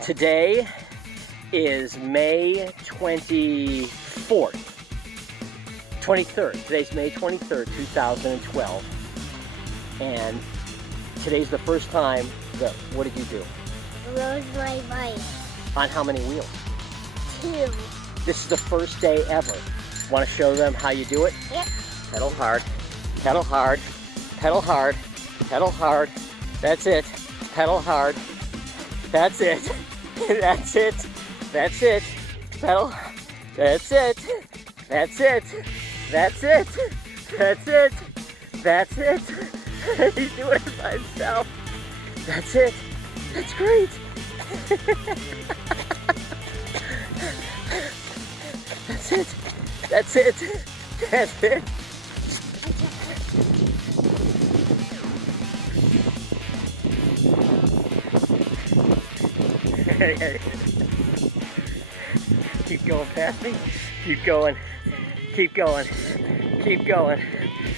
Today is May 24th. 23rd. Today's May 23rd, 2012. And today's the first time that, what did you do? Rode my bike. On how many wheels? 2. This is the first day ever. Want to show them how you do it? Yep. Pedal hard, pedal hard, pedal hard, pedal hard. That's it. Pedal hard. That's it. That's it. That's it. Pedal. That's it. That's it. That's it. That's it. That's it. He's doing it by himself. That's it. That's great. That's it. That's it. That's it. Keep going past me. Keep going. Keep going. Keep going.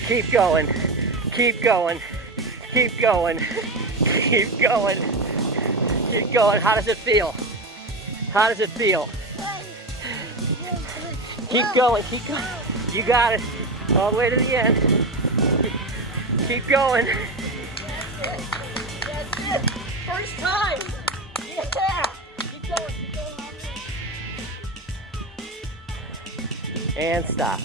Keep going. Keep going. Keep going. Keep going. Keep going. How does it feel? How does it feel? Keep going. Keep going. You got it. All the way to the end. Keep going. That's it. First time. Yeah. Keep going. Keep going. And stop.